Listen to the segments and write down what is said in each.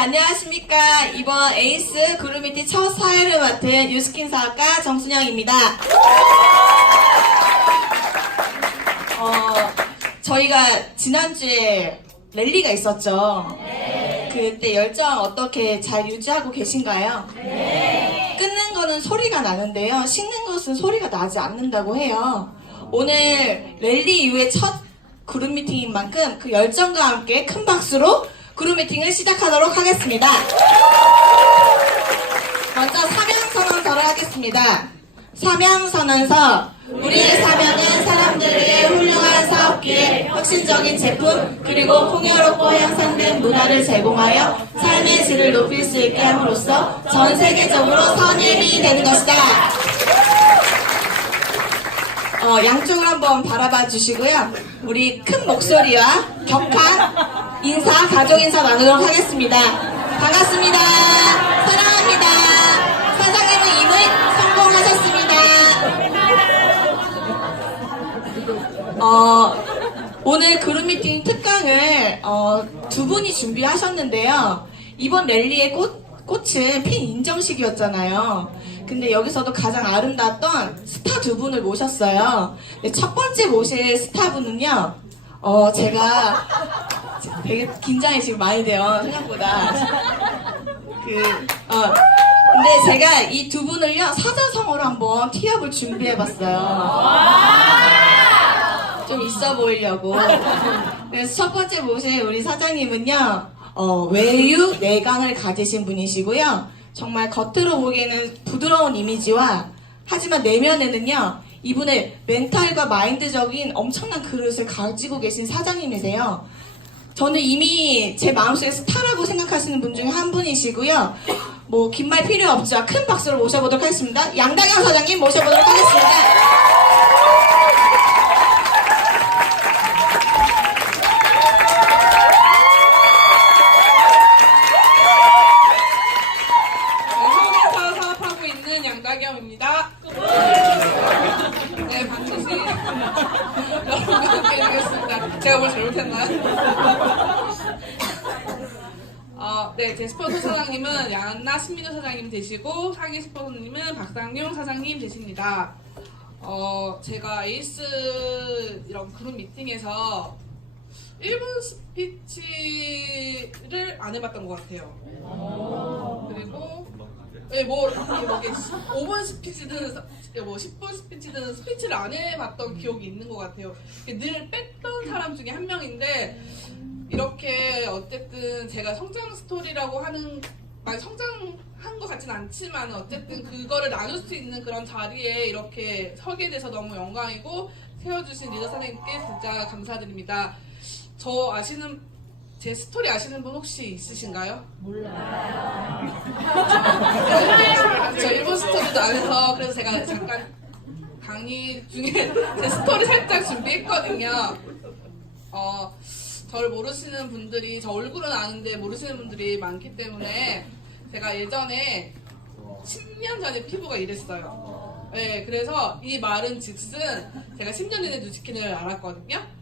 안녕하십니까. 이번 에이스 그룹미팅 첫 사회를 맡은 뉴스킨 사학과 정순영입니다. 저희가 지난주에 랠리가 있었죠. 그때 열정 어떻게 잘 유지하고 계신가요? 끊는 거는 소리가 나는데요. 식는 것은 소리가 나지 않는다고 해요. 오늘 랠리 이후에 첫 그룹 미팅인 만큼 그 열정과 함께 큰 박수로 그룹 미팅을 시작하도록 하겠습니다. 먼저 사명선언서를 하겠습니다. 사명선언서. 우리의 사명은 사람들의 훌륭한 사업기회, 혁신적인 제품, 그리고 풍요롭고 향상된 문화를 제공하여 삶의 질을 높일 수 있게 함으로써 전 세계적으로 선임이 되는 것이다. 양쪽을 한번 바라봐 주시고요. 우리 큰 목소리와 격한 인사, 가족 인사 나누도록 하겠습니다. 반갑습니다. 사랑합니다. 사장님은 이미 성공하셨습니다. 오늘 그룹 미팅 특강을 두 분이 준비하셨는데요. 이번 랠리의 꽃은 핀 인정식이었잖아요. 근데 여기서도 가장 아름다웠던 스타 두 분을 모셨어요. 첫 번째 모실 스타분은요, 제가 되게 긴장이 지금 많이 돼요, 생각보다. 근데 제가 이 두 분을요, 사자성어로 한번 티업을 준비해봤어요. 좀 있어 보이려고. 그래서 첫 번째 모실 우리 사장님은요, 외유, 내강을 가지신 분이시고요. 정말 겉으로 보기에는 부드러운 이미지와 하지만 내면에는요, 이분의 멘탈과 마인드적인 엄청난 그릇을 가지고 계신 사장님이세요. 저는 이미 제 마음속에 스타라고 생각하시는 분 중에 한 분이시고요. 뭐 긴 말 필요 없죠. 큰 박수로 모셔보도록 하겠습니다. 양다경 사장님 모셔보도록 하겠습니다. 양다경입니다. 네, 반드시 여러분과 함께 이루겠습니다. 제가 뭘 잘못했나요? 네, 제 스포츠 사장님은 양나 신민호 사장님 되시고 상희 스포츠님은 박상용 사장님 되십니다. 제가 에이스 이런 그룹 미팅에서 1분 스피치를 안 해봤던 것 같아요. 그리고 네, 뭐 5분 스피치든 뭐 10분 스피치든 스피치를 안 해봤던 기억이 있는 것 같아요. 늘 뺐던 사람 중에 한 명인데, 이렇게 어쨌든 제가 성장 스토리라고 하는, 성장한 것 같진 않지만 어쨌든 그거를 나눌 수 있는 그런 자리에 이렇게 서게 돼서 너무 영광이고, 세워주신 리더 사장님께 진짜 감사드립니다. 제 스토리 아시는 분 혹시 있으신가요? 몰라요. 저 일본 스토리도 안 해서 그래서 제가 잠깐 강의 중에 제 스토리 살짝 준비했거든요. 저를 모르시는 분들이, 저 얼굴은 아는데 모르시는 분들이 많기 때문에 제가 예전에 10년 전에 피부가 이랬어요. 네, 그래서 이 말은 즉슨 제가 10년 전에 뉴스킨을 알았거든요.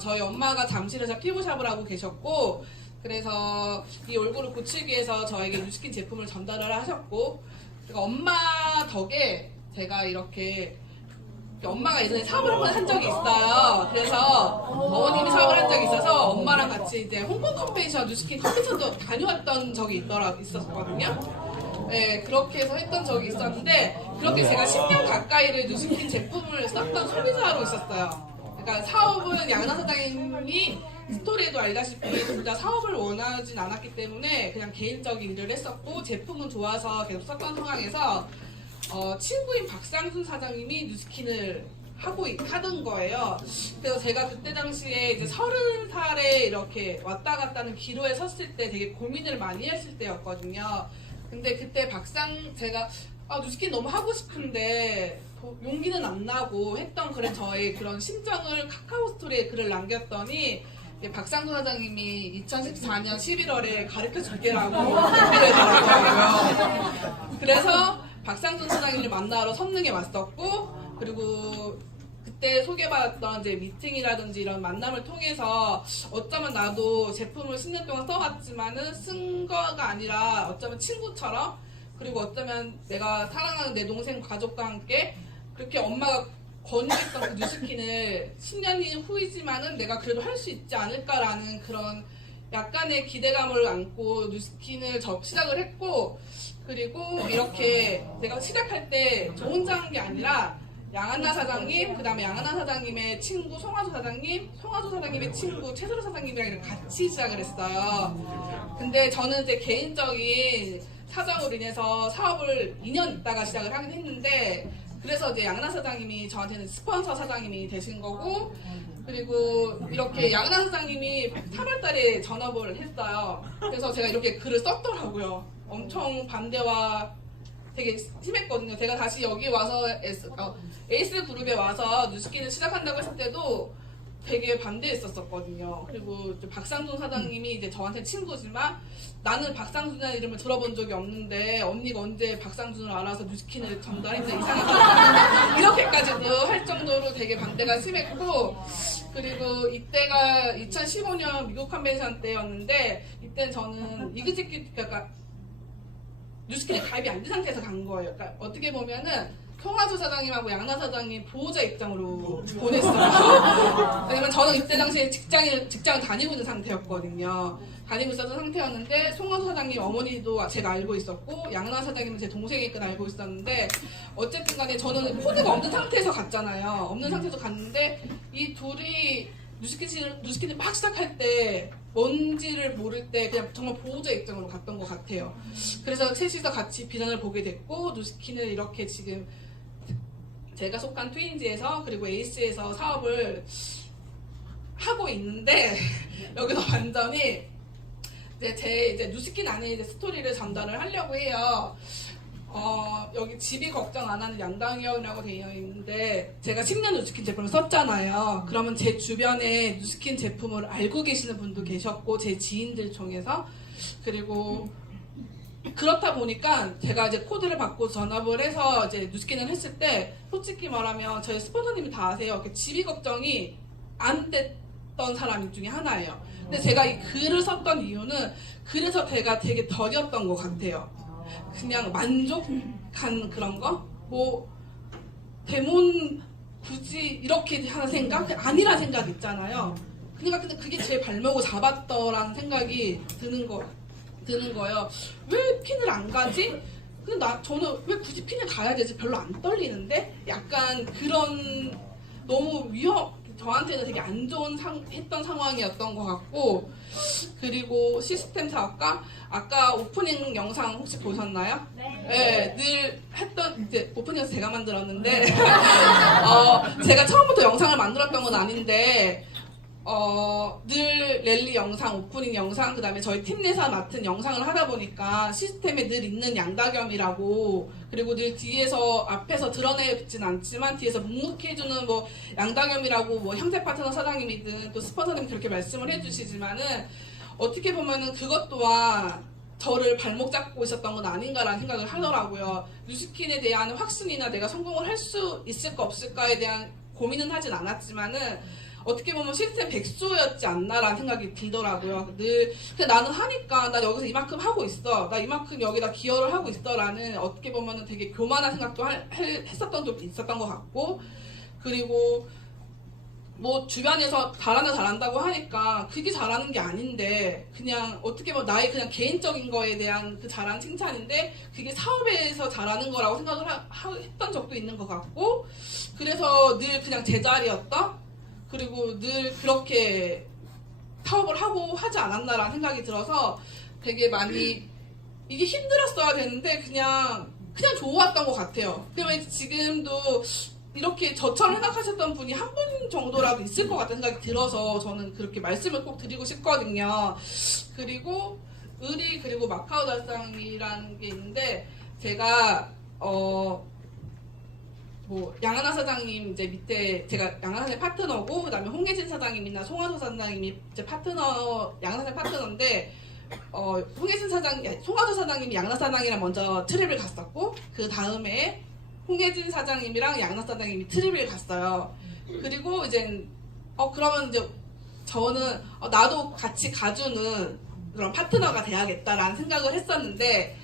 저희 엄마가 잠실에서 피부샵을 하고 계셨고, 그래서 이 얼굴을 고치기 위해서 저에게 뉴스킨 제품을 전달을 하셨고, 그러니까 엄마 덕에 제가 이렇게, 엄마가 예전에 사업을 한 번 한 적이 있어요. 그래서 어머님이 사업을 한 적이 있어서 엄마랑 같이 이제 홍콩 컨벤션 뉴스킨 컨벤션도 다녀왔던 적이 있었거든요. 네, 그렇게 해서 했던 적이 있었는데, 그렇게 제가 10년 가까이를 뉴스킨 제품을 썼던 소비자로 있었어요. 그러니까 사업은 양나 사장님이 스토리에도 알다시피 둘 다 사업을 원하진 않았기 때문에 그냥 개인적인 일을 했었고, 제품은 좋아서 계속 썼던 상황에서 친구인 박상순 사장님이 뉴스킨을 하던 거예요. 그래서 제가 그때 당시에 이제 30살에 이렇게 왔다 갔다 하는 기로에 섰을 때 되게 고민을 많이 했을 때였거든요. 근데 그때 제가 뉴스킨 너무 하고 싶은데 용기는 안 나고 했던 저의 그런 심정을 카카오 스토리에 글을 남겼더니, 박상도 사장님이 2014년 11월에 가르쳐 줄게라고 댓글을 달았더라고요. 그래서 박상준 사장님을 만나러 성능에 왔었고, 그리고 그때 소개받았던 이제 미팅이라든지 이런 만남을 통해서 어쩌면 나도 제품을 10년 동안 써왔지만은 쓴 거가 아니라 어쩌면 친구처럼, 그리고 어쩌면 내가 사랑하는 내 동생 가족과 함께 그렇게 엄마가 권유했던 그 뉴스킨을 10년이 후이지만은 내가 그래도 할 수 있지 않을까라는 그런 약간의 기대감을 안고 뉴스킨을 시작을 했고, 그리고 이렇게 제가 시작할 때 저 혼자 한 게 아니라 양한나 사장님, 그 다음에 양한나 사장님의 친구 송하수 사장님, 송하수 사장님의 친구 최수로 사장님이랑 이렇게 같이 시작을 했어요. 근데 저는 이제 개인적인 사정으로 인해서 사업을 2년 있다가 시작을 하긴 했는데, 그래서 이제 양한나 사장님이 저한테는 스폰서 사장님이 되신 거고, 그리고 이렇게 양한나 사장님이 3월 달에 전업을 했어요. 그래서 제가 이렇게 글을 썼더라고요. 엄청 반대와 되게 심했거든요. 제가 다시 여기 와서 에이스 그룹에 와서 뉴스킨을 시작한다고 했을 때도 되게 반대했었거든요. 그리고 박상준 사장님이 이제 저한테 친구지만 나는 박상준이라는 이름을 들어본 적이 없는데 언니가 언제 박상준을 알아서 뉴스킨을 전달했나 이상하다 이렇게까지도 할 정도로 되게 반대가 심했고, 그리고 이때가 2015년 미국 컨벤션 때였는데 이때는 저는 이그제큐티브가 뉴스킨에 가입이 안 된 상태에서 간 거예요. 그러니까 어떻게 보면은 송하수 사장님하고 양나 사장님 보호자 입장으로 보냈어요. 왜냐면 저는 이때 당시에 직장을 다니고 있는 상태였거든요. 다니고 있었던 상태였는데 송하수 사장님 어머니도 제가 알고 있었고 양나 사장님은 제 동생이니까 알고 있었는데, 어쨌든 간에 저는 코드가 없는 상태에서 갔잖아요. 없는 상태에서 갔는데 이 둘이 뉴스킨을 막 시작할 때 뭔지를 모를 때 그냥 정말 보호자 입장으로 갔던 것 같아요. 그래서 셋이서 같이 비전을 보게 됐고, 뉴스킨을 이렇게 지금 제가 속한 트윈즈에서 그리고 에이스에서 사업을 하고 있는데 여기서 완전히 이제 뉴스킨 안에 이제 스토리를 전달을 하려고 해요. 여기 집이 걱정 안 하는 양당이라고 되어 있는데 제가 10년 뉴스킨 제품을 썼잖아요. 그러면 제 주변에 뉴스킨 제품을 알고 계시는 분도 계셨고 제 지인들 중에서, 그리고 그렇다 보니까 제가 이제 코드를 받고 전업을 해서 이제 뉴스킨을 했을 때 솔직히 말하면 저희 스폰서님이 다 아세요. 이렇게 집이 걱정이 안 됐던 사람 중에 하나예요. 근데 제가 이 글을 썼던 이유는 그래서 제가 되게 덜이었던 것 같아요. 그냥 만족한 그런 거? 뭐 데몬 굳이 이렇게 하는 생각? 아니란 생각 있잖아요. 그러니까 근데 그게 제 발목을 잡았더라는 생각이 드는 거예요. 왜 핀을 안 가지? 근데 저는 왜 굳이 핀을 가야 되지? 별로 안 떨리는데? 약간 그런 너무 저한테는 되게 안 좋은 했던 상황이었던 것 같고, 그리고 시스템 사업가 아까 오프닝 영상 혹시 보셨나요? 네. 늘 했던 이제 오프닝에서 제가 만들었는데 제가 처음부터 영상을 만들었던 건 아닌데 늘 랠리 영상, 오프닝 영상, 그 다음에 저희 팀 내에서 맡은 영상을 하다 보니까 시스템에 늘 있는 양다겸이라고, 그리고 늘 앞에서 드러내진 않지만 뒤에서 묵묵해주는 뭐 양다겸이라고 뭐 형제 파트너 사장님이든 또 스폰서님 그렇게 말씀을 해주시지만은 어떻게 보면은 그것 또한 저를 발목 잡고 있었던 건 아닌가라는 생각을 하더라고요. 뉴스킨에 대한 확신이나 내가 성공을 할 수 있을까 없을까에 대한 고민은 하진 않았지만은 어떻게 보면 시스템 백수였지 않나라는 생각이 들더라고요. 근데 나는 하니까 나 여기서 이만큼 하고 있어, 나 이만큼 여기다 기여를 하고 있어라는 어떻게 보면 되게 교만한 생각도 했었던 적도 있었던 것 같고, 그리고 뭐 주변에서 잘한다고 하니까 그게 잘하는 게 아닌데 그냥 어떻게 보면 나의 그냥 개인적인 거에 대한 그 잘한 칭찬인데 그게 사업에서 잘하는 거라고 생각을 했던 적도 있는 것 같고, 그래서 늘 그냥 제자리였다. 그리고 늘 그렇게 사업을 하고 하지 않았나라는 생각이 들어서 되게 많이 이게 힘들었어야 되는데 그냥 좋았던 것 같아요. 그러면 지금도 이렇게 저처럼 생각하셨던 분이 한 분 정도라도 있을 것 같다는 생각이 들어서 저는 그렇게 말씀을 꼭 드리고 싶거든요. 그리고 그리고 마카오 달성이라는 게 있는데 제가 뭐 양하나 사장님 이제 밑에 제가 양하나 사장님 파트너고, 그다음에 홍예진 사장님이나 송하수 사장님이 제 양하나 사장 파트너인데 송하수 사장님이 양하나 사장이랑 먼저 트립을 갔었고, 그 다음에 홍혜진 사장님이랑 양락 사장님이 트립을 갔어요. 그리고 이제 그러면 이제 저는 나도 같이 가주는 그런 파트너가 돼야겠다라는 생각을 했었는데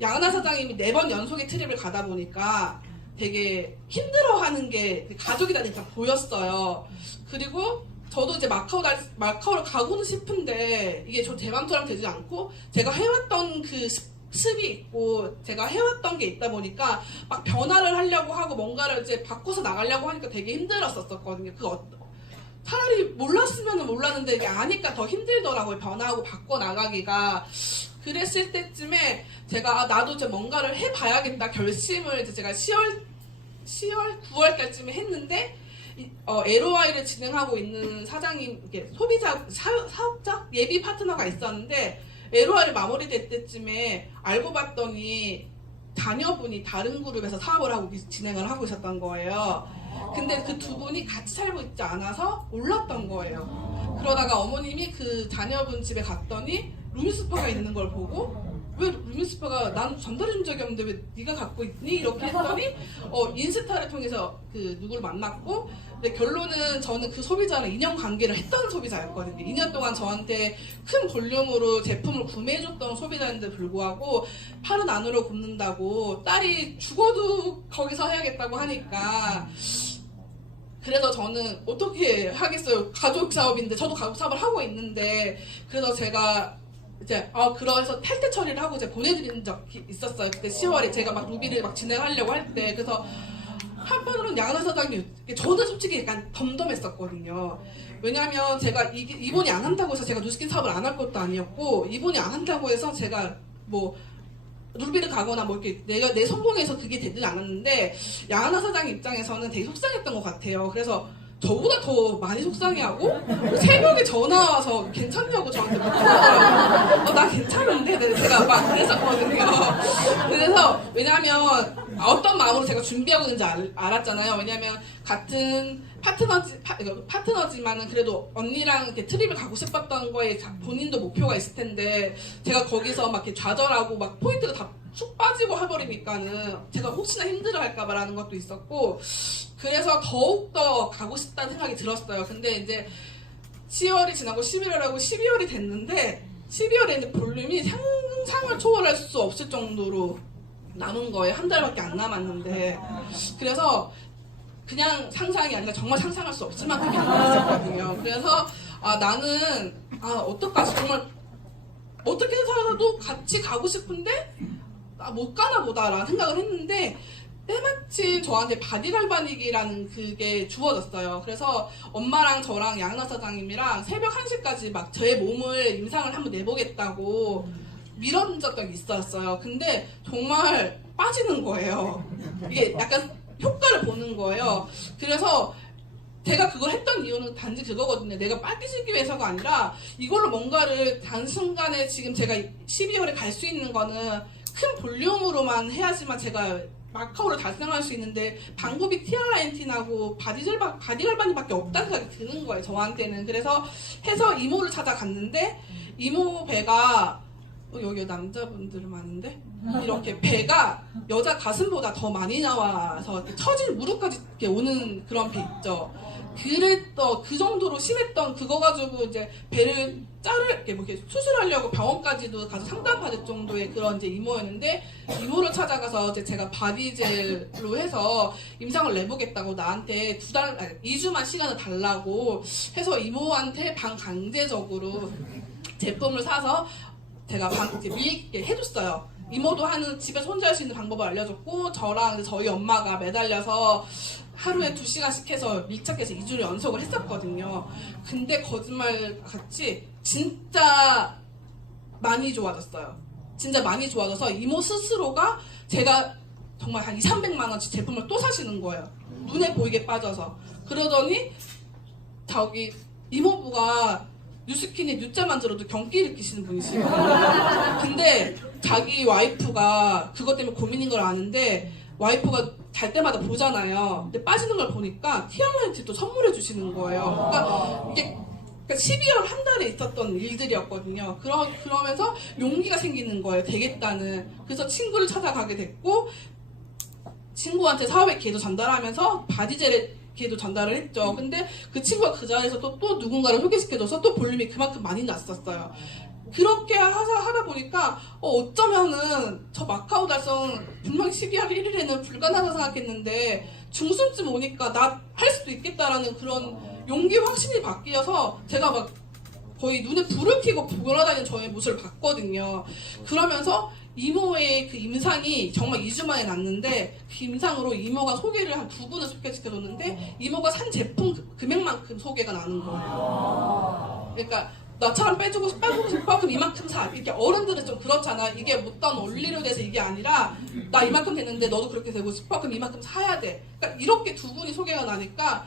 양락 사장님이 4번 연속의 트립을 가다 보니까 되게 힘들어하는 게 가족이다 보니까 보였어요. 그리고 저도 이제 마카오를 가고는 싶은데 이게 제 맘처럼 되지 않고 제가 해왔던 그 습이 있고 제가 해왔던 게 있다 보니까 막 변화를 하려고 하고 뭔가를 이제 바꿔서 나가려고 하니까 되게 힘들었었거든요. 차라리 몰랐으면 몰랐는데 이게 아니까 더 힘들더라고요. 변화하고 바꿔 나가기가. 그랬을 때쯤에 제가 나도 이제 뭔가를 해봐야겠다 결심을 이제 제가 10월, 9월 달쯤에 했는데 LOI를 진행하고 있는 사장님, 소비자, 사업자, 예비 파트너가 있었는데 LOI를 마무리될 때쯤에 알고 봤더니 자녀분이 다른 그룹에서 사업을 하고 진행을 하고 있었던 거예요. 근데 그 두 분이 같이 살고 있지 않아서 몰랐던 거예요. 그러다가 어머님이 그 자녀분 집에 갔더니 루미스퍼가 있는 걸 보고 왜 루미스퍼가 난 전달해 준 적이 없는데 왜 네가 갖고 있니? 이렇게 했더니 인스타를 통해서 그 누구를 만났고 근데 결론은 저는 그 소비자랑 인연관계를 했던 소비자였거든요. 2년 동안 저한테 큰 볼륨으로 제품을 구매해줬던 소비자인데 불구하고 팔은 안으로 굽는다고 딸이 죽어도 거기서 해야겠다고 하니까 그래서 저는 어떻게 하겠어요. 가족 사업인데 저도 가족 사업을 하고 있는데 그래서 제가 이제 그래서 탈퇴 처리를 하고 이제 보내드린 적이 있었어요. 그때 10월에 제가 막 루비를 막 진행하려고 할 때 그래서 한편으로는 양락 사장님 저는 솔직히 약간 덤덤했었거든요. 왜냐하면 제가 이분이 안 한다고 해서 제가 뉴스킨 사업을 안 할 것도 아니었고 이분이 안 한다고 해서 제가 뭐 루비를 가거나 뭐 이렇게 내 성공해서 그게 되지 않았는데 양락 사장 입장에서는 되게 속상했던 것 같아요. 그래서 저보다 더 많이 속상해하고 새벽에 전화 와서 괜찮냐고 저한테 묻더라고요. 나 괜찮은데 제가 막 그랬었거든요. 그래서 왜냐하면 어떤 마음으로 제가 준비하고 있는지 알았잖아요. 왜냐하면 같은 파트너지만은 그래도 언니랑 이렇게 트립을 가고 싶었던 거에 본인도 목표가 있을 텐데 제가 거기서 막 이렇게 좌절하고 막 포인트가 다 쑥 빠지고 해버리니까는 제가 혹시나 힘들어할까봐라는 것도 있었고 그래서 더욱더 가고 싶다는 생각이 들었어요. 근데 이제 10월이 지나고 11월하고 12월이 됐는데 12월에 이제 볼륨이 상상을 초월할 수 없을 정도로 남은 거예요. 한 달밖에 안 남았는데 그래서 그냥 상상이 아니라 정말 상상할 수 없을 만큼이 남았었거든요. 그래서 나는 어떡하지 정말 어떻게 해서라도 같이 가고 싶은데 못 가나 보다라는 생각을 했는데 때마침 저한테 바디갈바닉이라는 그게 주어졌어요. 그래서 엄마랑 저랑 양락 사장님이랑 새벽 1시까지 막 저의 몸을 임상을 한번 내보겠다고 밀어준 적이 있었어요. 근데 정말 빠지는 거예요. 이게 약간 효과를 보는 거예요. 그래서 제가 그걸 했던 이유는 단지 그거거든요. 내가 빠지기 위해서가 아니라 이걸로 뭔가를 단순간에 지금 제가 12월에 갈 수 있는 거는 큰 볼륨으로만 해야지만 제가 마카오를 달성할 수 있는데 방법이 티알라엔틴하고 바디갈바닉밖에 없다는 생각이 드는 거예요. 저한테는. 그래서 해서 이모를 찾아갔는데 이모 배가 여기 남자분들 많은데 이렇게 배가 여자 가슴보다 더 많이 나와서 처진 무릎까지 이렇게 오는 그런 배 있죠. 그 정도로 심했던 그거 가지고 이제 배를 뭐 이렇게 수술하려고 병원까지도 가서 상담받을 정도의 그런 이제 이모였는데 이모를 찾아가서 이제 제가 바디젤로 해서 임상을 내보겠다고 나한테 2주만 시간을 달라고 해서 이모한테 반강제적으로 제품을 사서 제가 이제 밀게 해줬어요. 이모도 집에서 혼자 할 수 있는 방법을 알려줬고 저랑 저희 엄마가 매달려서 하루에 2시간씩 해서 밀착해서 2주를 연속을 했었거든요. 근데 거짓말같이 진짜 많이 좋아졌어요. 진짜 많이 좋아져서 이모 스스로가 제가 정말 한 200~300만 원치 제품을 또 사시는 거예요. 눈에 보이게 빠져서. 그러더니 저기 이모부가 뉴스킨에 뉴자만 들어도 경기를 끼시는 분이시거든요. 근데 자기 와이프가 그것 때문에 고민인 걸 아는데 와이프가 잘 때마다 보잖아요. 근데 빠지는 걸 보니까 티알라이트도 선물해 주시는 거예요. 그러니까 이게 12월 한 달에 있었던 일들이었거든요. 그러면서 용기가 생기는 거예요. 되겠다는. 그래서 친구를 찾아가게 됐고 친구한테 사업의 기회도 전달하면서 바디젤의 기회도 전달을 했죠. 근데 그 친구가 그 자리에서 또 누군가를 소개시켜줘서 또 볼륨이 그만큼 많이 났었어요. 그렇게 하다 보니까 어쩌면은 저 마카오 달성 분명히 12월 1일에는 불가능하다고 생각했는데 중순쯤 오니까 나 할 수도 있겠다라는 그런 용기 확신이 바뀌어서 제가 막 거의 눈에 불을 켜고 돌아다니는 저의 모습을 봤거든요. 그러면서 이모의 그 임상이 정말 2주 만에 났는데 그 임상으로 이모가 소개를 한 2분을 소개시켜줬는데 이모가 산 제품 금액만큼 소개가 나는 거예요. 그러니까 나처럼 빼주고 싶어 그럼 이만큼 사. 이렇게 어른들은 좀 그렇잖아. 이게 못다운 원리로 돼서 이게 아니라 나 이만큼 됐는데 너도 그렇게 되고 싶어? 그럼 이만큼 사야 돼. 그러니까 이렇게 2분이 소개가 나니까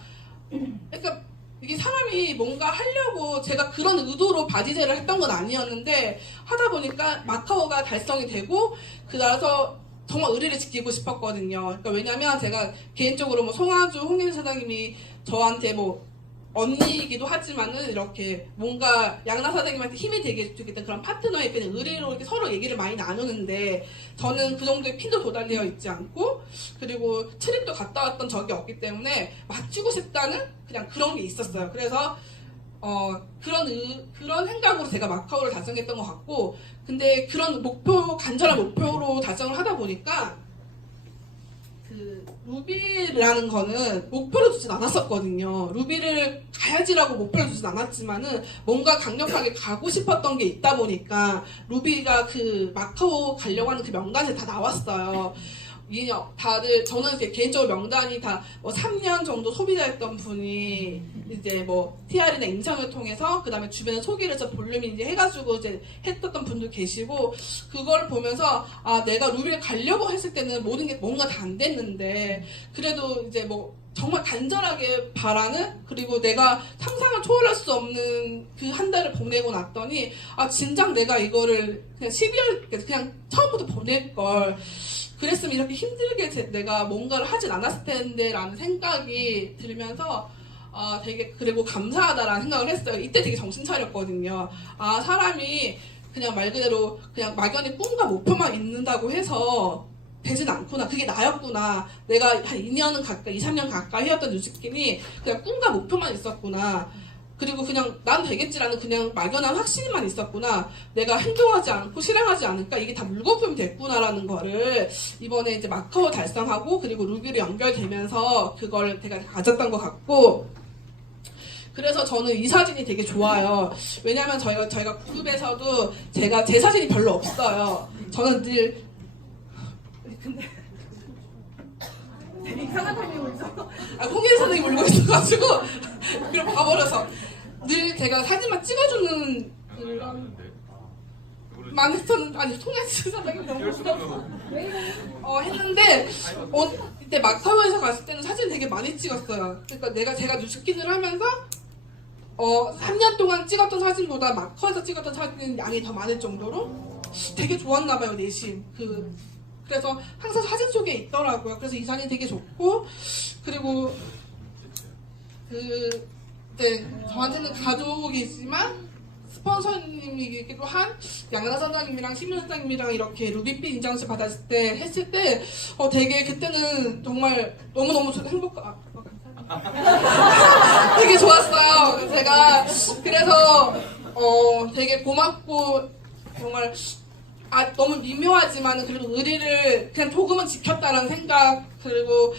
그러니까 이게 사람이 뭔가 하려고 제가 그런 의도로 바디젤을 했던 건 아니었는데 하다 보니까 마카오가 달성이 되고 그나서 정말 의리를 지키고 싶었거든요. 그러니까 왜냐면 제가 개인적으로 뭐 송아주 홍인 사장님이 저한테 뭐 언니이기도 하지만은 이렇게 뭔가 양나 사장님한테 힘이 되게 주겠다 그런 파트너의 그냥 의리로 이렇게 서로 얘기를 많이 나누는데 저는 그 정도의 핀도 도달되어 있지 않고 그리고 트립도 갔다 왔던 적이 없기 때문에 맞추고 싶다는 그냥 그런 게 있었어요. 그래서 그런 생각으로 제가 마카오를 달성했던 것 같고 근데 그런 간절한 목표로 달성을 하다 보니까 그 루비라는 거는 목표를 두진 않았었거든요. 루비를 가야지라고 목표를 두진 않았지만은 뭔가 강력하게 가고 싶었던 게 있다 보니까 루비가 그 마카오 가려고 하는 그 명단에 다 나왔어요. 다들 저는 이제 개인적으로 명단이 다 뭐 3년 정도 소비자였던 분이 이제 뭐 TR이나 임상을 통해서 그다음에 주변에 소개를 해서 볼륨이 이제 해가지고 이제 했었던 분도 계시고 그걸 보면서 아 내가 루비를 가려고 했을 때는 모든 게 뭔가 다 안 됐는데 그래도 이제 뭐 정말 간절하게 바라는 그리고 내가 상상을 초월할 수 없는 그 한 달을 보내고 났더니 아 진작 내가 이거를 그냥 12월 그냥 처음부터 보낼 걸 그랬으면 이렇게 힘들게 내가 뭔가를 하진 않았을 텐데 라는 생각이 들면서 되게 그리고 감사하다라는 생각을 했어요. 이때 되게 정신 차렸거든요. 아 사람이 그냥 말 그대로 그냥 막연히 꿈과 목표만 있는다고 해서 되진 않구나. 그게 나였구나. 내가 한 2년 가까이 2, 3년 가까이 해왔던 뉴스킨이 그냥 꿈과 목표만 있었구나. 그리고 그냥 난 되겠지라는 그냥 막연한 확신만 있었구나. 내가 행동하지 않고 실행하지 않으니까 이게 다 물거품이 됐구나라는 거를 이번에 이제 마카오 달성하고 그리고 루비로 연결되면서 그걸 제가 가졌던 것 같고 그래서 저는 이 사진이 되게 좋아요. 왜냐면 저희가 그룹에서도 제 사진이 별로 없어요. 저는 늘 근데 되게 이상한 타이밍 울죠? 홍일 선생님 울고 있어가지고 그걸 봐버려서 늘 제가 사진만 찍어주는 많았었는데 아니 송혜수 사장님 너무 했는데 이때 마카오에서 갔을 때는 사진 되게 많이 찍었어요. 그러니까 제가 뉴스킨을 하면서 3년 동안 찍었던 사진보다 마카오에서 찍었던 사진 양이 더 많을 정도로 되게 좋았나봐요 내심 그래서 항상 사진 속에 있더라고요. 그래서 이 사진이 되게 좋고 그리고 저한테는 가족이지만 스폰서님이기도 한 양나 사장님이랑 심윤 사장님이랑 이렇게 루비빛 인정식 받았을 때 했을 때 되게 그때는 정말 너무너무 되게 좋았어요. 제가 그래서 되게 고맙고 정말 너무 미묘하지만 그래도 의리를 그냥 조금은 지켰다라는 생각 그리고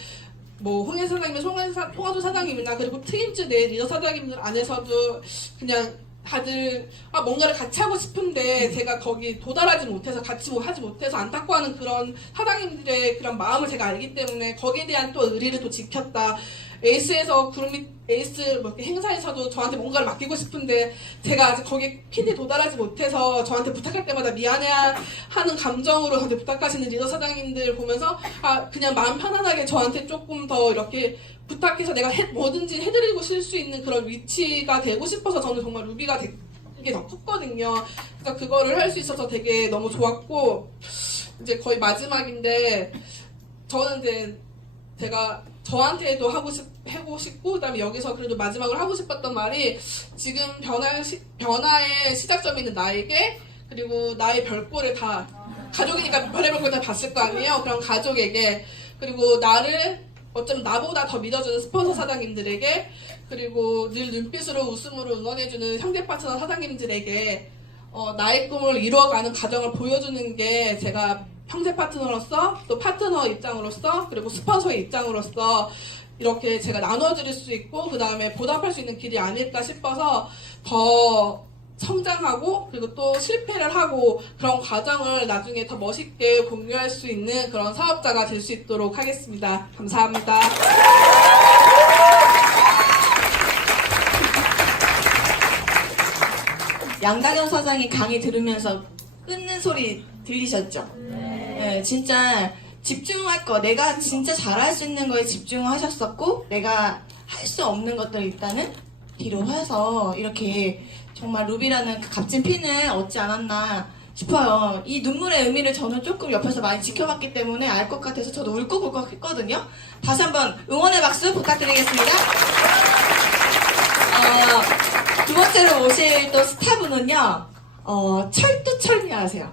뭐 홍현 사장님, 송아주 사장님이나 그리고 트윈즈 내 리더 사장님들 안에서도 그냥 다들 뭔가를 같이 하고 싶은데 제가 거기 도달하지 못해서 같이 하지 못해서 안타까워하는 그런 사장님들의 그런 마음을 제가 알기 때문에 거기에 대한 또 의리를 또 지켰다. 에이스에서 에이스 이렇게 행사에서도 저한테 뭔가를 맡기고 싶은데 제가 아직 거기에 핀에 도달하지 못해서 저한테 부탁할 때마다 미안해하는 감정으로 저한테 부탁하시는 리더 사장님들 보면서 그냥 마음 편안하게 저한테 조금 더 이렇게 부탁해서 내가 뭐든지 해드리고 쉴 수 있는 그런 위치가 되고 싶어서 저는 정말 루비가 되게 더 컸거든요. 그래서 그거를 할 수 있어서 되게 너무 좋았고 이제 거의 마지막인데 저는 이제 제가 저한테도 하고 싶고 그다음에 여기서 그래도 마지막으로 하고 싶었던 말이 지금 변화의 시작점이 있는 나에게 그리고 나의 별꼴을 다 가족이니까 별의 별꼴 다 봤을 거 아니에요. 그럼 가족에게 그리고 나를 어쩜 나보다 더 믿어주는 스폰서 사장님들에게, 그리고 늘 눈빛으로 웃음으로 응원해주는 형제 파트너 사장님들에게 나의 꿈을 이루어가는 과정을 보여주는 게 제가 형제 파트너로서, 또 파트너 입장으로서, 그리고 스폰서의 입장으로서 이렇게 제가 나눠드릴 수 있고 그 다음에 보답할 수 있는 길이 아닐까 싶어서 더 성장하고, 그리고 또 실패를 하고 그런 과정을 나중에 더 멋있게 공유할 수 있는 그런 사업자가 될 수 있도록 하겠습니다. 감사합니다. 양다경 사장이 강의 들으면서 끊는 소리 들리셨죠? 네, 진짜 집중할 거, 내가 진짜 잘할 수 있는 거에 집중하셨었고, 내가 할 수 없는 것들 일단은 뒤로 해서 이렇게 정말 루비라는 그 값진 핀을 얻지 않았나 싶어요. 이 눈물의 의미를 저는 조금 옆에서 많이 지켜봤기 때문에 알 것 같아서 저도 울컥울컥 했거든요. 다시 한번 응원의 박수 부탁드리겠습니다. 두 번째로 모실 또 스타분은요, 철두철미하세요.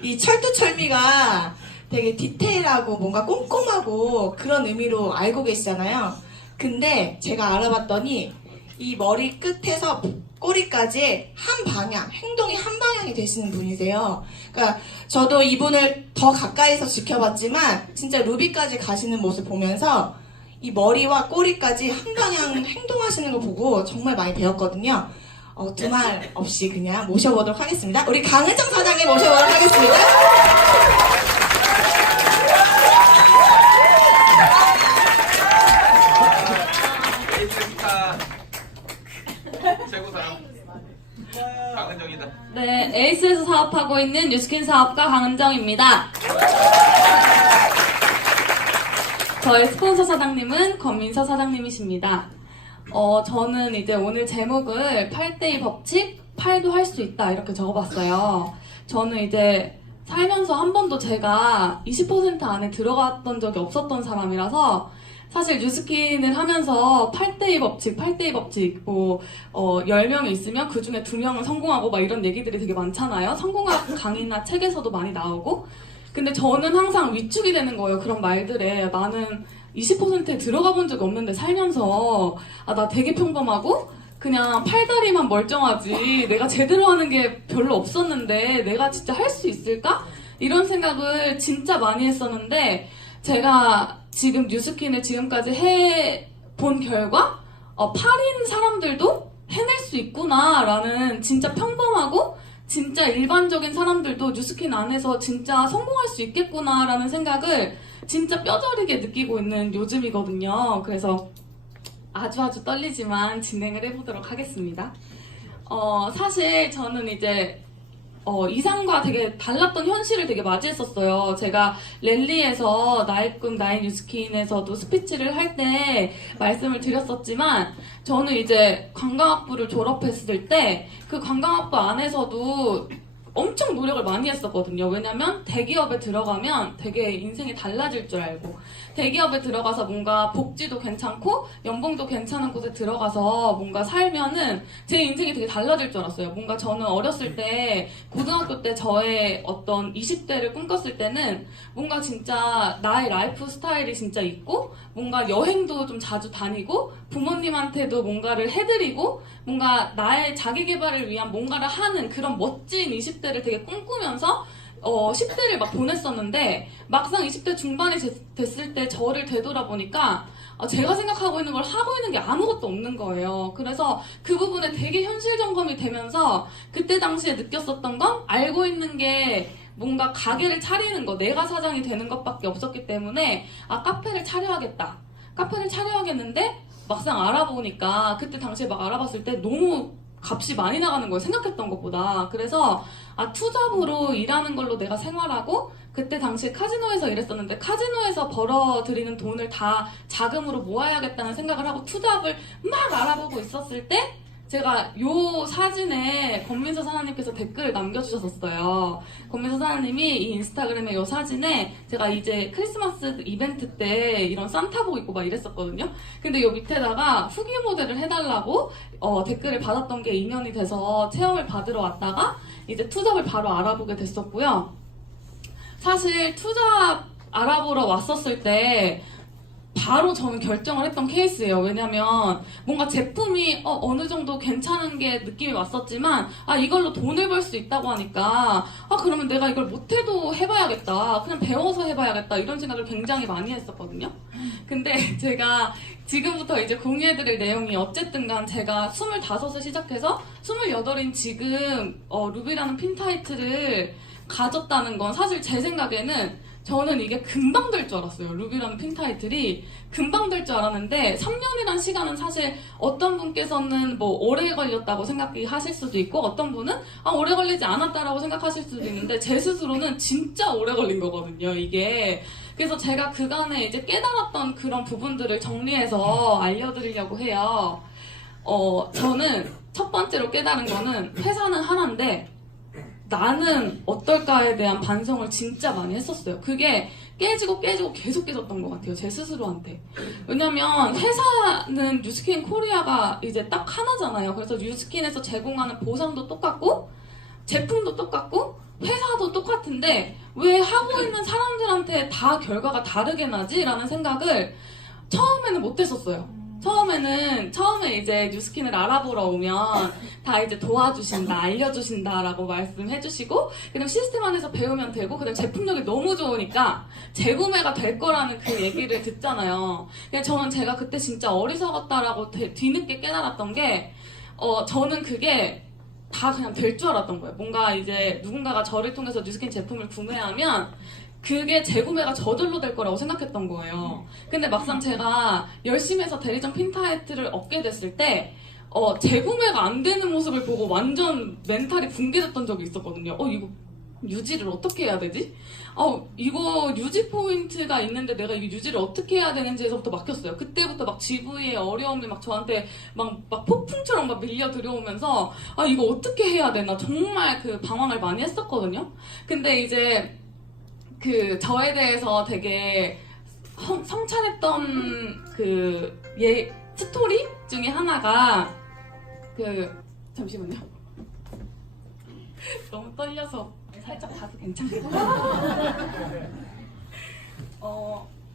이 철두철미가 되게 디테일하고 뭔가 꼼꼼하고 그런 의미로 알고 계시잖아요. 근데 제가 알아봤더니 이 머리 끝에서 꼬리까지 한 방향, 행동이 한 방향이 되시는 분이세요. 그러니까 저도 이분을 더 가까이서 지켜봤지만 진짜 루비까지 가시는 모습 보면서 이 머리와 꼬리까지 한 방향 행동하시는 거 보고 정말 많이 배웠거든요. 두말 없이 그냥 모셔보도록 하겠습니다. 우리 강은정 사장님 모셔보도록 하겠습니다. 최고 사람 강은정이다. 네, 에이스에서 사업하고 있는 뉴스킨 사업가 강은정입니다. 저의 스폰서 사장님은 권민서 사장님이십니다. 저는 이제 오늘 제목을 8대2 법칙, 8도 할 수 있다 이렇게 적어봤어요. 저는 이제 살면서 한 번도 제가 20% 안에 들어갔던 적이 없었던 사람이라서 사실 뉴스킨을 하면서 8대2 법칙, 8대2 법칙, 10명이 있으면 그 중에 2명은 성공하고 막 이런 얘기들이 되게 많잖아요. 성공학 강의나 책에서도 많이 나오고. 근데 저는 항상 위축이 되는 거예요. 그런 말들에. 나는 20%에 들어가 본 적이 없는데 살면서 나 되게 평범하고 그냥 팔다리만 멀쩡하지 내가 제대로 하는 게 별로 없었는데 내가 진짜 할 수 있을까? 이런 생각을 진짜 많이 했었는데 제가 지금 뉴스킨을 지금까지 해본 결과 8인 사람들도 해낼 수 있구나 라는 진짜 평범하고 진짜 일반적인 사람들도 뉴스킨 안에서 진짜 성공할 수 있겠구나 라는 생각을 진짜 뼈저리게 느끼고 있는 요즘이거든요. 그래서 아주 떨리지만 진행을 해보도록 하겠습니다. 사실 저는 이제 이상과 되게 달랐던 현실을 되게 맞이했었어요. 제가 랠리에서 나의 꿈 나의 뉴스킨에서도 스피치를 할 때 말씀을 드렸었지만 저는 이제 관광학부를 졸업했을 때 그 관광학부 안에서도 엄청 노력을 많이 했었거든요. 왜냐면 대기업에 들어가면 되게 인생이 달라질 줄 알고 대기업에 들어가서 뭔가 복지도 괜찮고 연봉도 괜찮은 곳에 들어가서 뭔가 살면은 제 인생이 되게 달라질 줄 알았어요. 뭔가 저는 어렸을 때 고등학교 때 저의 어떤 20대를 꿈꿨을 때는 뭔가 진짜 나의 라이프 스타일이 진짜 있고 뭔가 여행도 좀 자주 다니고 부모님한테도 뭔가를 해드리고 뭔가 나의 자기 개발을 위한 뭔가를 하는 그런 멋진 20대를 되게 꿈꾸면서 10대를 막 보냈었는데 막상 20대 중반이 됐을 때 저를 되돌아보니까 제가 생각하고 있는 걸 하고 있는 게 아무것도 없는 거예요. 그래서 그 부분에 되게 현실 점검이 되면서 그때 당시에 느꼈었던 건 알고 있는 게 뭔가 가게를 차리는 거, 내가 사장이 되는 것밖에 없었기 때문에 카페를 차려야겠다. 카페를 차려야겠는데 막상 알아보니까 그때 당시에 막 알아봤을 때 너무 값이 많이 나가는 거예요. 생각했던 것보다. 그래서 투잡으로 일하는 걸로 내가 생활하고 그때 당시에 카지노에서 일했었는데 카지노에서 벌어들이는 돈을 다 자금으로 모아야겠다는 생각을 하고 투잡을 막 알아보고 있었을 때 제가 요 사진에 권민서 사장님께서 댓글을 남겨주셨었어요. 권민서 사장님이 이 인스타그램에 요 사진에 제가 이제 크리스마스 이벤트 때 이런 산타복 입고 막 이랬었거든요. 근데 요 밑에다가 후기 모델을 해달라고 댓글을 받았던 게 인연이 돼서 체험을 받으러 왔다가 이제 투잡을 바로 알아보게 됐었고요. 사실 투잡 알아보러 왔었을 때 바로 저는 결정을 했던 케이스예요. 왜냐면 뭔가 제품이 어느 정도 괜찮은 게 느낌이 왔었지만 이걸로 돈을 벌 수 있다고 하니까 그러면 내가 이걸 못해도 해봐야겠다. 그냥 배워서 해봐야겠다. 이런 생각을 굉장히 많이 했었거든요. 근데 제가 지금부터 이제 공유해드릴 내용이 어쨌든 간 제가 25을 시작해서 28인 지금 루비라는 핀 타이틀을 가졌다는 건 사실 제 생각에는 저는 이게 금방 될 줄 알았어요. 루비라는 핀 타이틀이 금방 될 줄 알았는데 3년이란 시간은 사실 어떤 분께서는 뭐 오래 걸렸다고 생각하실 수도 있고 어떤 분은 오래 걸리지 않았다라고 생각하실 수도 있는데 제 스스로는 진짜 오래 걸린 거거든요. 이게 그래서 제가 그간에 이제 깨달았던 그런 부분들을 정리해서 알려드리려고 해요. 저는 첫 번째로 깨달은 거는 회사는 하나인데 나는 어떨까에 대한 반성을 진짜 많이 했었어요. 그게 깨지고 계속 깨졌던 것 같아요. 제 스스로한테. 왜냐면 회사는 뉴스킨 코리아가 이제 딱 하나잖아요. 그래서 뉴스킨에서 제공하는 보상도 똑같고 제품도 똑같고 회사도 똑같은데 왜 하고 있는 사람들한테 다 결과가 다르게 나지? 라는 생각을 처음에는 못 했었어요. 처음에 이제 뉴스킨을 알아보러 오면 다 이제 도와주신다, 알려주신다라고 말씀해주시고 그냥 시스템 안에서 배우면 되고 그다음 제품력이 너무 좋으니까 재구매가 될 거라는 그 얘기를 듣잖아요. 근데 저는 제가 그때 진짜 어리석었다라고 뒤늦게 깨달았던 게 저는 그게 다 그냥 될 줄 알았던 거예요. 뭔가 이제 누군가가 저를 통해서 뉴스킨 제품을 구매하면 그게 재구매가 저절로 될 거라고 생각했던 거예요. 근데 막상 제가 열심히 해서 대리점 핀 타이틀을 얻게 됐을 때 재구매가 안 되는 모습을 보고 완전 멘탈이 붕괴됐던 적이 있었거든요. 이거 유지를 어떻게 해야 되지? 이거 유지 포인트가 있는데 내가 이 유지를 어떻게 해야 되는지에서부터 막혔어요. 그때부터 막 GV의 어려움이 막 저한테 막 폭풍처럼 막 밀려 들어오면서 이거 어떻게 해야 되나 정말 그 방황을 많이 했었거든요. 근데 이제 저에 대해서 되게 성찰했던 스토리 중에 하나가 잠시만요. 너무 떨려서 살짝 봐도 괜찮겠죠?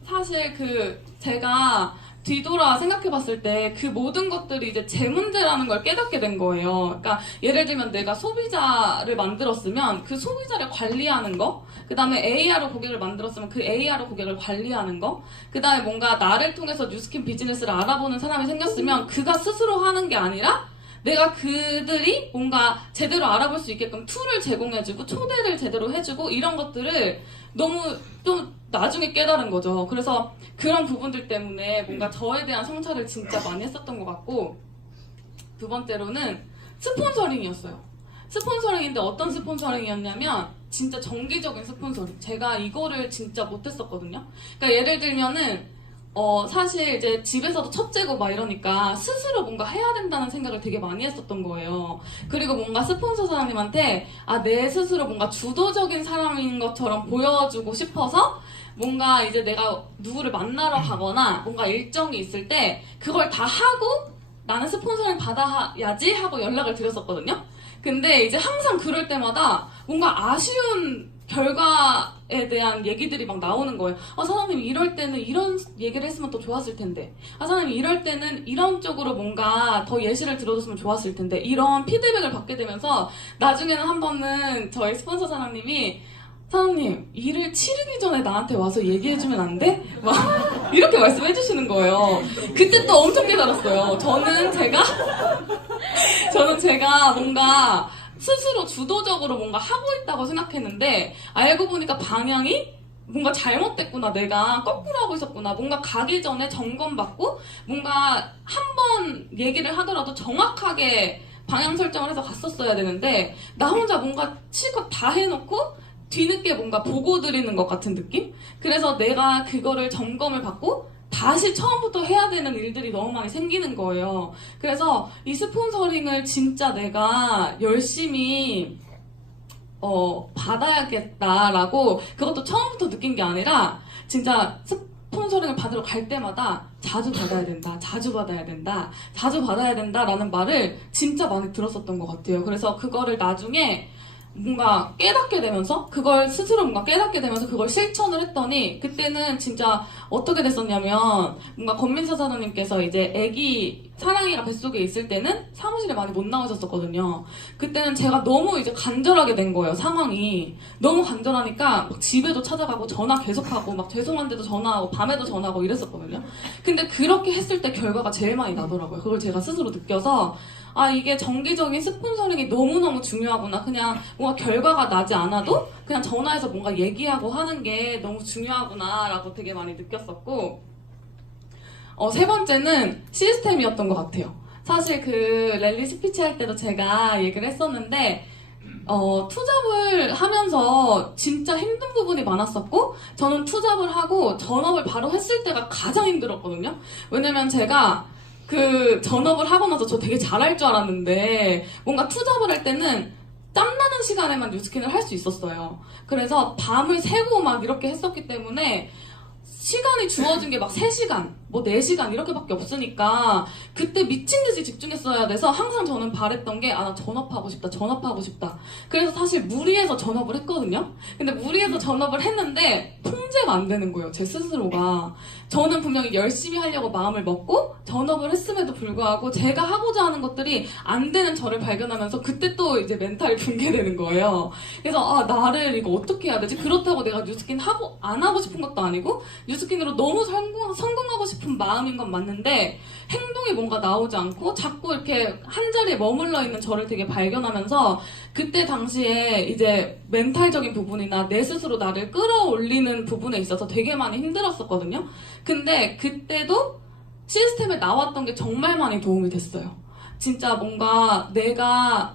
사실 제가 뒤돌아 생각해봤을 때 그 모든 것들이 이제 제 문제라는 걸 깨닫게 된 거예요. 그러니까 예를 들면 내가 소비자를 만들었으면 그 소비자를 관리하는 거, 그 다음에 AR로 고객을 만들었으면 그 AR로 고객을 관리하는 거, 그 다음에 뭔가 나를 통해서 뉴스킨 비즈니스를 알아보는 사람이 생겼으면 그가 스스로 하는 게 아니라 내가 그들이 뭔가 제대로 알아볼 수 있게끔 툴을 제공해주고 초대를 제대로 해주고 이런 것들을 너무 좀 나중에 깨달은 거죠. 그래서 그런 부분들 때문에 뭔가 저에 대한 성찰을 진짜 많이 했었던 것 같고 두 번째로는 스폰서링이었어요. 스폰서링인데 어떤 스폰서링이었냐면 진짜 정기적인 스폰서링. 제가 이거를 진짜 못했었거든요. 그러니까 예를 들면은 사실 이제 집에서도 첫째고 막 이러니까 스스로 뭔가 해야 된다는 생각을 되게 많이 했었던 거예요. 그리고 뭔가 스폰서 사장님한테 내 스스로 뭔가 주도적인 사람인 것처럼 보여주고 싶어서 뭔가 이제 내가 누구를 만나러 가거나 뭔가 일정이 있을 때 그걸 다 하고 나는 스폰서링 받아야지 하고 연락을 드렸었거든요. 근데 이제 항상 그럴 때마다 뭔가 아쉬운 결과에 대한 얘기들이 막 나오는 거예요. 사장님 이럴 때는 이런 얘기를 했으면 더 좋았을 텐데. 사장님 이럴 때는 이런 쪽으로 뭔가 더 예시를 들어줬으면 좋았을 텐데. 이런 피드백을 받게 되면서 나중에는 한 번은 저희 스폰서 사장님이 사장님 일을 치르기 전에 나한테 와서 얘기해주면 안 돼? 막 이렇게 말씀해주시는 거예요. 그때 또 엄청 깨달았어요. 저는 제가 뭔가 스스로 주도적으로 뭔가 하고 있다고 생각했는데 알고 보니까 방향이 뭔가 잘못됐구나. 내가 거꾸로 하고 있었구나. 뭔가 가기 전에 점검받고 뭔가 한 번 얘기를 하더라도 정확하게 방향 설정을 해서 갔었어야 되는데 나 혼자 뭔가 실컷 다 해놓고 뒤늦게 뭔가 보고 드리는 것 같은 느낌? 그래서 내가 그거를 점검을 받고 다시 처음부터 해야 되는 일들이 너무 많이 생기는 거예요. 그래서 이 스폰서링을 진짜 내가 열심히 받아야겠다라고 그것도 처음부터 느낀 게 아니라 진짜 스폰서링을 받으러 갈 때마다 자주 받아야 된다, 자주 받아야 된다, 자주 받아야 된다라는 말을 진짜 많이 들었었던 것 같아요. 그래서 그거를 나중에 뭔가 깨닫게 되면서 그걸 스스로 뭔가 깨닫게 되면서 그걸 실천을 했더니 그때는 진짜 어떻게 됐었냐면 뭔가 권민서 사장님께서 이제 애기 사랑이가 뱃속에 있을 때는 사무실에 많이 못 나오셨었거든요. 그때는 제가 너무 이제 간절하게 된 거예요. 상황이 너무 간절하니까 막 집에도 찾아가고 전화 계속하고 막 죄송한데도 전화하고 밤에도 전화하고 이랬었거든요. 근데 그렇게 했을 때 결과가 제일 많이 나더라고요. 그걸 제가 스스로 느껴서 아, 이게 정기적인 스폰서링이 너무너무 중요하구나. 그냥 뭔가 결과가 나지 않아도 그냥 전화해서 뭔가 얘기하고 하는 게 너무 중요하구나 라고 되게 많이 느꼈었고, 세 번째는 시스템이었던 것 같아요. 사실 그 랠리 스피치 할 때도 제가 얘기를 했었는데 투잡을 하면서 진짜 힘든 부분이 많았었고, 저는 투잡을 하고 전업을 바로 했을 때가 가장 힘들었거든요. 왜냐면 제가 그 전업을 하고 나서 저 되게 잘할 줄 알았는데 뭔가 투잡을 할 때는 짬나는 시간에만 뉴스킨을 할 수 있었어요. 그래서 밤을 새고 막 이렇게 했었기 때문에 시간이 주어진 게 막 3시간, 뭐 4시간 이렇게밖에 없으니까 그때 미친 듯이 집중했어야 돼서 항상 저는 바랬던 게 아, 나 전업하고 싶다, 전업하고 싶다. 그래서 사실 무리해서 전업을 했거든요. 근데 무리해서 전업을 했는데 통제가 안 되는 거예요, 제 스스로가. 저는 분명히 열심히 하려고 마음을 먹고 전업을 했음에도 불구하고 제가 하고자 하는 것들이 안 되는 저를 발견하면서 그때 또 이제 멘탈이 붕괴되는 거예요. 그래서 아, 나를 이거 어떻게 해야 되지? 그렇다고 내가 뉴스킨 하고 안 하고 싶은 것도 아니고 뉴스킨으로 너무 성공하고 싶은 마음인 건 맞는데 행동이 뭔가 나오지 않고 자꾸 이렇게 한 자리에 머물러 있는 저를 되게 발견하면서 그때 당시에 이제 멘탈적인 부분이나 내 스스로 나를 끌어올리는 부분에 있어서 되게 많이 힘들었었거든요. 근데 그때도 시스템에 나왔던 게 정말 많이 도움이 됐어요. 진짜 뭔가 내가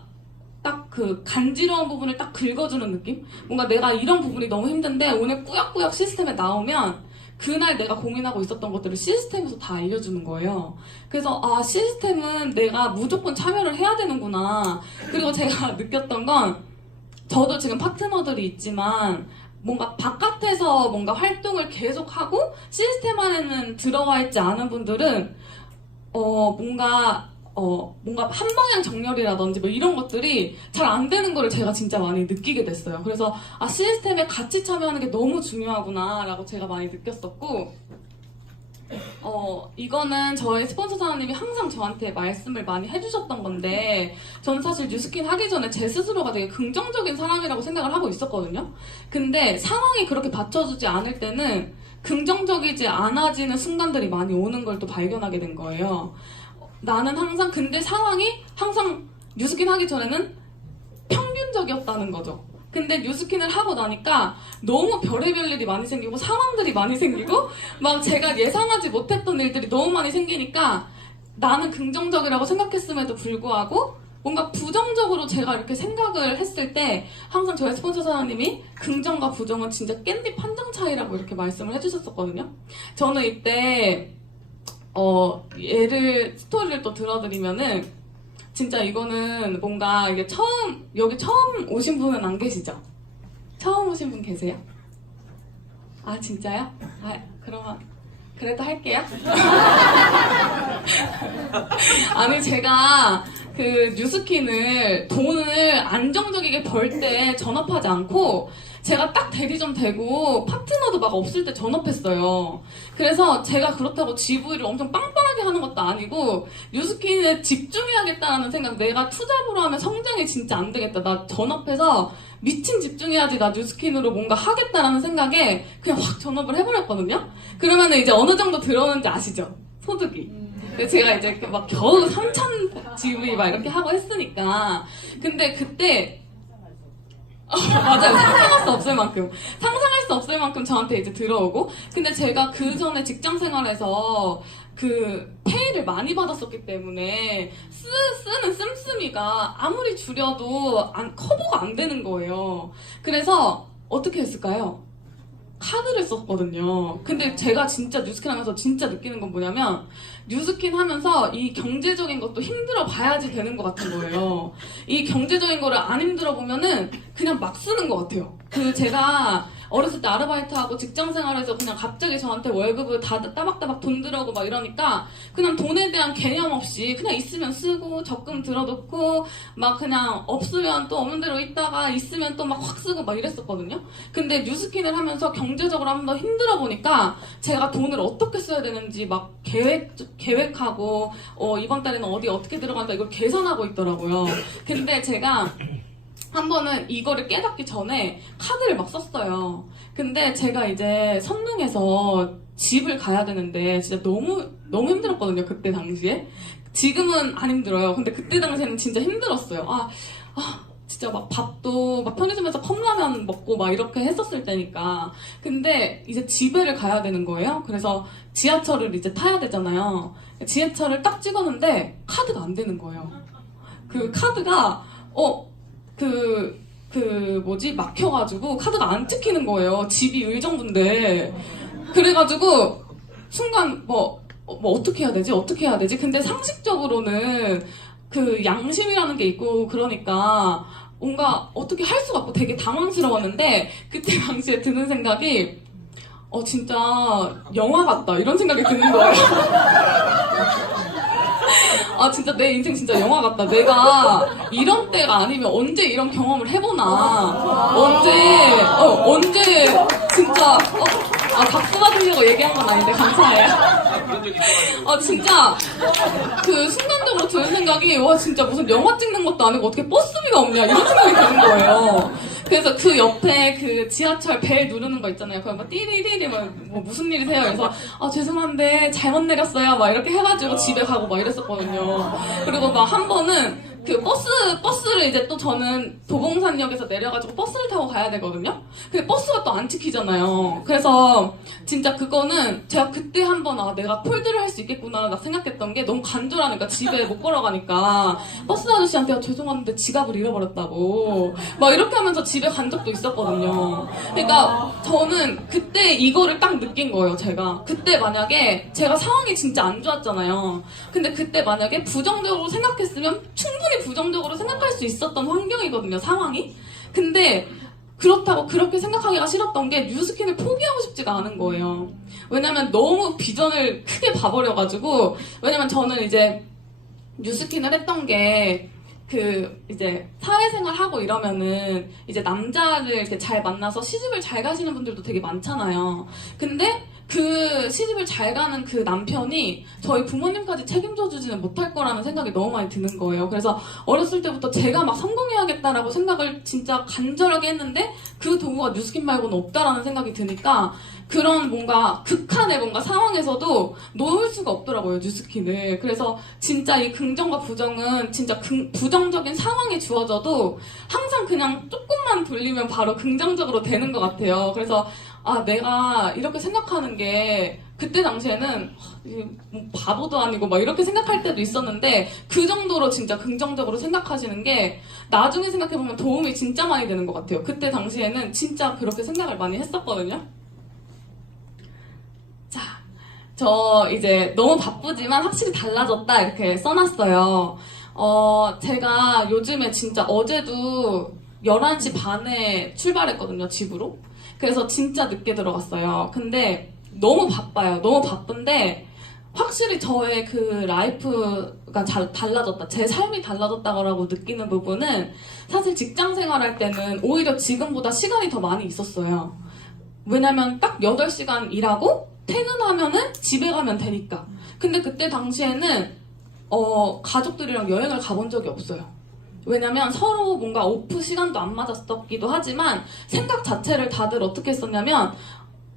딱 그 간지러운 부분을 딱 긁어주는 느낌? 뭔가 내가 이런 부분이 너무 힘든데 오늘 꾸역꾸역 시스템에 나오면 그날 내가 고민하고 있었던 것들을 시스템에서 다 알려주는 거예요. 그래서 아, 시스템은 내가 무조건 참여를 해야 되는구나. 그리고 제가 느꼈던 건 저도 지금 파트너들이 있지만 뭔가 바깥에서 뭔가 활동을 계속하고 시스템 안에는 들어와 있지 않은 분들은 뭔가 한방향 정렬이라든지 뭐 이런 것들이 잘 안 되는 거를 제가 진짜 많이 느끼게 됐어요. 그래서 아, 시스템에 같이 참여하는 게 너무 중요하구나 라고 제가 많이 느꼈었고, 이거는 저희 스폰서 사장님이 항상 저한테 말씀을 많이 해주셨던 건데 저는 사실 뉴스킨 하기 전에 제 스스로가 되게 긍정적인 사람이라고 생각을 하고 있었거든요. 근데 상황이 그렇게 받쳐주지 않을 때는 긍정적이지 않아지는 순간들이 많이 오는 걸 또 발견하게 된 거예요. 나는 항상 근데 상황이 항상 뉴스킨 하기 전에는 평균적이었다는 거죠. 근데 뉴스킨을 하고 나니까 너무 별의별 일이 많이 생기고 상황들이 많이 생기고 막 제가 예상하지 못했던 일들이 너무 많이 생기니까 나는 긍정적이라고 생각했음에도 불구하고 뭔가 부정적으로 제가 이렇게 생각을 했을 때 항상 저희 스폰서 사장님이 긍정과 부정은 진짜 깻잎 한 장 차이라고 이렇게 말씀을 해주셨었거든요. 저는 이때 스토리를 또 들어드리면은 진짜 이거는 뭔가 이게 여기 처음 오신 분은 안 계시죠? 처음 오신 분 계세요? 아, 진짜요? 아, 그러면 그래도 할게요. 아니, 제가 그 뉴스킨을 돈을 안정적이게 벌 때 전업하지 않고 제가 딱 대리점 되고 파트너도 막 없을 때 전업했어요. 그래서 제가 그렇다고 GV를 엄청 빵빵하게 하는 것도 아니고 뉴스킨에 집중해야겠다라는 생각, 내가 투잡으로 하면 성장이 진짜 안 되겠다. 나 전업해서 미친 집중해야지 나 뉴스킨으로 뭔가 하겠다라는 생각에 그냥 확 전업을 해버렸거든요. 그러면 이제 어느 정도 들어오는지 아시죠? 소득이. 근데 제가 이제 막 겨우 3,000 GV 막 이렇게 하고 했으니까. 근데 그때 맞아요. 상상할 수 없을 만큼 저한테 이제 들어오고, 근데 제가 그 전에 직장 생활에서 그 페이를 많이 받았었기 때문에 쓰는 씀씀이가 아무리 줄여도 커버가 안 되는 거예요. 그래서 어떻게 했을까요? 카드를 썼거든요. 근데 제가 진짜 뉴스킨 하면서 진짜 느끼는 건 뭐냐면 뉴스킨 하면서 이 경제적인 것도 힘들어 봐야지 되는 것 같은 거예요. 이 경제적인 거를 안 힘들어 보면은 그냥 막 쓰는 것 같아요. 제가 어렸을 때 아르바이트하고 직장 생활해서 그냥 갑자기 저한테 월급을 다 따박따박 돈 들어오고 막 이러니까 그냥 돈에 대한 개념 없이 그냥 있으면 쓰고 적금 들어놓고 막 그냥 없으면 또 없는 대로 있다가 있으면 또 막 확 쓰고 막 이랬었거든요. 근데 뉴스킨을 하면서 경제적으로 한 번 더 힘들어 보니까 제가 돈을 어떻게 써야 되는지 막 계획하고 이번 달에는 어디 어떻게 들어간다 이걸 계산하고 있더라고요. 근데 제가 한 번은 이거를 깨닫기 전에 카드를 막 썼어요. 근데 제가 이제 선릉에서 집을 가야 되는데 진짜 너무 힘들었거든요. 그때 당시에. 지금은 안 힘들어요. 근데 그때 당시에는 진짜 힘들었어요. 진짜 막 밥도 막 편의점에서 컵라면 먹고 막 이렇게 했었을 때니까. 근데 이제 집에를 가야 되는 거예요. 그래서 지하철을 이제 타야 되잖아요. 지하철을 딱 찍었는데 카드가 안 되는 거예요. 그 카드가 막혀가지고 카드가 안 찍히는 거예요. 집이 의정부인데. 그래가지고 순간 어떻게 해야 되지? 근데 상식적으로는 그 양심이라는 게 있고 그러니까 뭔가 어떻게 할 수가 없고 되게 당황스러웠는데 그때 당시에 드는 생각이 진짜 영화 같다 이런 생각이 드는 거예요. 진짜 내 인생 진짜 영화 같다. 내가 이런 때가 아니면 언제 이런 경험을 해보나. 언제 진짜 박수 받으려고 얘기한 건 아닌데 감사해요. 그런 적이 있어가지고. 진짜 그 순간적으로 드는 생각이 와 진짜 무슨 영화 찍는 것도 아니고 어떻게 버스비가 없냐 이런 생각이 드는 거예요. 그래서 그 옆에 그 지하철 벨 누르는 거 있잖아요. 그거 막 띠리리리 뭐 무슨 일이세요? 그래서 죄송한데 잘못 내렸어요. 막 이렇게 해가지고 집에 가고 막 이랬었거든요. 그리고 막 한 번은 그 버스를 이제 또 저는 도봉산역에서 내려가지고 버스를 타고 가야 되거든요. 근데 버스가 또 안 찍히잖아요. 그래서 진짜 그거는 제가 그때 한번 내가 폴드를 할 수 있겠구나 생각했던 게 너무 간절하니까 집에 못 걸어가니까 버스 아저씨한테 죄송한데 지갑을 잃어버렸다고 막 이렇게 하면서 집에 간 적도 있었거든요. 그러니까 저는 그때 이거를 딱 느낀 거예요. 제가 그때 만약에 제가 상황이 진짜 안 좋았잖아요. 근데 그때 만약에 부정적으로 생각했으면 충분히 부정적으로 생각할 수 있었던 환경이거든요, 상황이. 근데 그렇다고 그렇게 생각하기가 싫었던 게 뉴스킨을 포기하고 싶지가 않은 거예요. 왜냐면 너무 비전을 크게 봐버려가지고. 왜냐면 저는 이제 뉴스킨을 했던 게 이제 사회생활 하고 이러면은 이제 남자를 이렇게 잘 만나서 시집을 잘 가시는 분들도 되게 많잖아요. 근데 그 시집을 잘 가는 그 남편이 저희 부모님까지 책임져 주지는 못할 거라는 생각이 너무 많이 드는 거예요. 그래서 어렸을 때부터 제가 막 성공해야겠다라고 생각을 진짜 간절하게 했는데 그 도구가 뉴스킨 말고는 없다라는 생각이 드니까 그런 뭔가 극한의 뭔가 상황에서도 놓을 수가 없더라고요, 뉴스킨을. 그래서 진짜 이 긍정과 부정은 진짜 부정적인 상황이 주어져도 항상 그냥 조금만 돌리면 바로 긍정적으로 되는 것 같아요. 그래서 내가 이렇게 생각하는 게 그때 당시에는 뭐 바보도 아니고 막 이렇게 생각할 때도 있었는데 그 정도로 진짜 긍정적으로 생각하시는 게 나중에 생각해보면 도움이 진짜 많이 되는 것 같아요. 그때 당시에는 진짜 그렇게 생각을 많이 했었거든요. 자, 저 이제 너무 바쁘지만 확실히 달라졌다 이렇게 써놨어요. 제가 요즘에 진짜 어제도 11시 반에 출발했거든요, 집으로. 그래서 진짜 늦게 들어갔어요. 근데 너무 바빠요. 너무 바쁜데 확실히 저의 그 라이프가 달라졌다. 제 삶이 달라졌다고 느끼는 부분은 사실 직장 생활할 때는 오히려 지금보다 시간이 더 많이 있었어요. 왜냐면 딱 8시간 일하고 퇴근하면은 집에 가면 되니까. 근데 그때 당시에는 가족들이랑 여행을 가본 적이 없어요. 왜냐면 서로 뭔가 오프 시간도 안 맞았었기도 하지만 생각 자체를 다들 어떻게 했었냐면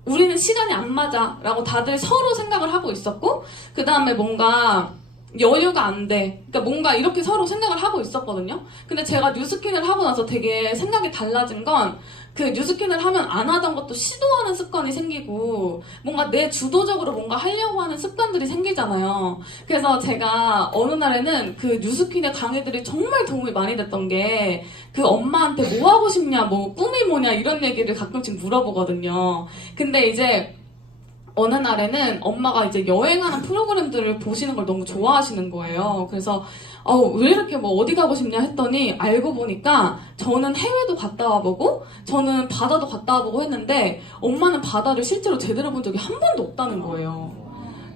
우리는 시간이 안 맞아 라고 다들 서로 생각을 하고 있었고 그 다음에 뭔가 여유가 안 돼. 그러니까 뭔가 이렇게 서로 생각을 하고 있었거든요. 근데 제가 뉴스킨을 하고 나서 되게 생각이 달라진 건 그 뉴스킨을 하면 안 하던 것도 시도하는 습관이 생기고 뭔가 내 주도적으로 뭔가 하려고 하는 습관들이 생기잖아요. 그래서 제가 어느 날에는 그 뉴스킨의 강의들이 정말 도움이 많이 됐던 게 그 엄마한테 뭐 하고 싶냐, 뭐 꿈이 뭐냐 이런 얘기를 가끔씩 물어보거든요. 근데 이제 어느 날에는 엄마가 이제 여행하는 프로그램들을 보시는 걸 너무 좋아하시는 거예요. 그래서 왜 이렇게 뭐 어디 가고 싶냐 했더니 알고 보니까 저는 해외도 갔다 와보고 저는 바다도 갔다 와보고 했는데 엄마는 바다를 실제로 제대로 본 적이 한 번도 없다는 거예요.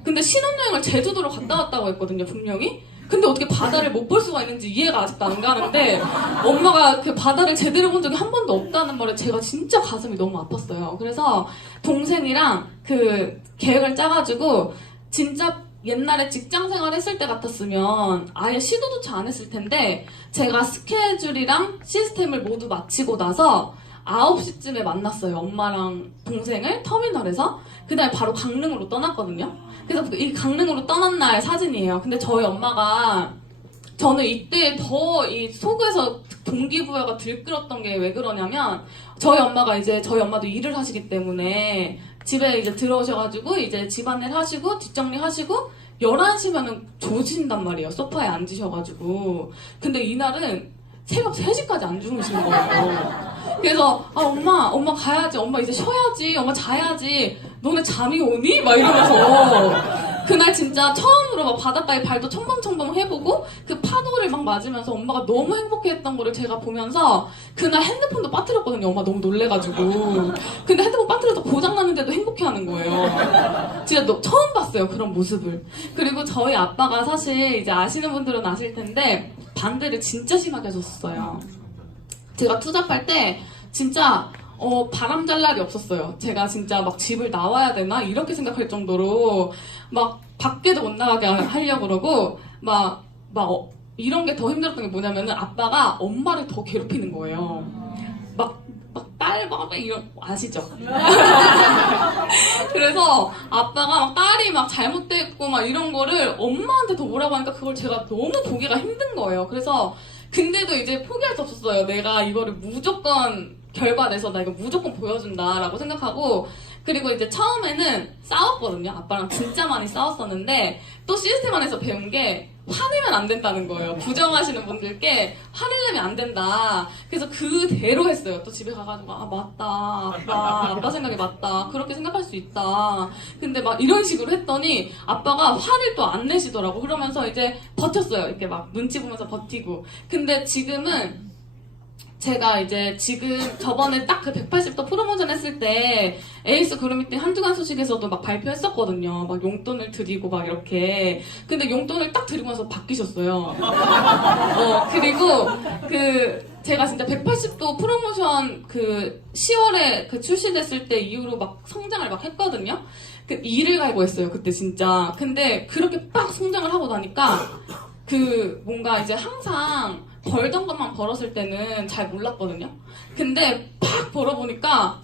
근데 신혼여행을 제주도로 갔다 왔다고 했거든요, 분명히. 근데 어떻게 바다를 못 볼 수가 있는지 이해가 아직도 안 가는데 엄마가 그 바다를 제대로 본 적이 한 번도 없다는 말에 제가 진짜 가슴이 너무 아팠어요. 그래서 동생이랑 그 계획을 짜가지고 진짜 옛날에 직장 생활 했을 때 같았으면 아예 시도조차 안 했을 텐데 제가 스케줄이랑 시스템을 모두 마치고 나서 9시쯤에 만났어요. 엄마랑 동생을 터미널에서. 그 다음에 바로 강릉으로 떠났거든요. 그래서 이 강릉으로 떠난 날 사진이에요. 근데 저희 엄마가 저는 이때 더 이 속에서 동기부여가 들끓었던 게 왜 그러냐면 저희 엄마도 일을 하시기 때문에 집에 이제 들어오셔가지고 이제 집안일 하시고 뒷정리 하시고 11시면은 조신단 말이에요. 소파에 앉으셔가지고. 근데 이날은 새벽 3시까지 안 주무시는 거예요. 그래서 엄마 가야지. 엄마 이제 쉬어야지. 엄마 자야지. 너네 잠이 오니? 막 이러면서 그날 진짜 처음으로 막 바닷가에 발도 첨벙첨벙 해보고 그 파도를 막 맞으면서 엄마가 너무 행복해했던 거를 제가 보면서 그날 핸드폰도 빠뜨렸거든요. 엄마 너무 놀래가지고. 근데 핸드폰 빠뜨려서 고장났는데도 행복해하는 거예요. 진짜 처음 봤어요, 그런 모습을. 그리고 저희 아빠가 사실 이제 아시는 분들은 아실 텐데 반대를 진짜 심하게 하셨어요. 제가 투잡할 때 진짜 바람 잘 날이 없었어요. 제가 진짜 막 집을 나와야 되나 이렇게 생각할 정도로 막 밖에도 못 나가게 하려고 그러고 이런 게 더 힘들었던 게 뭐냐면은 아빠가 엄마를 더 괴롭히는 거예요. 딸 이런 아시죠? 그래서 아빠가 막 딸이 막 잘못됐고 막 이런 거를 엄마한테 더 뭐라고 하니까 그걸 제가 너무 보기가 힘든 거예요. 그래서 근데도 이제 포기할 수 없었어요. 내가 이거를 무조건 결과 내서 나 이거 무조건 보여준다라고 생각하고 그리고 이제 처음에는 싸웠거든요. 아빠랑 진짜 많이 싸웠었는데 또 시스템 안에서 배운 게 화내면 안 된다는 거예요. 부정하시는 분들께 화를 내면 안 된다. 그래서 그대로 했어요. 또 집에 가가지고 맞다. 아빠 생각이 맞다. 그렇게 생각할 수 있다. 근데 막 이런 식으로 했더니 아빠가 화를 또 안 내시더라고. 그러면서 이제 버텼어요. 이렇게 막 눈치 보면서 버티고. 근데 지금은 제가 이제 지금 저번에 딱 그 180도 프로모션 했을 때 에이스 그룹 미팅 한주간 소식에서도 막 발표했었거든요. 막 용돈을 드리고 막 이렇게. 근데 용돈을 딱 드리고 나서 바뀌셨어요. 그리고 제가 진짜 180도 프로모션 10월에 출시됐을 때 이후로 막 성장을 막 했거든요. 일을 갈고 했어요. 그때 진짜. 근데 그렇게 빡 성장을 하고 나니까 뭔가 이제 항상 벌던 것만 벌었을 때는 잘 몰랐거든요. 근데 팍 벌어보니까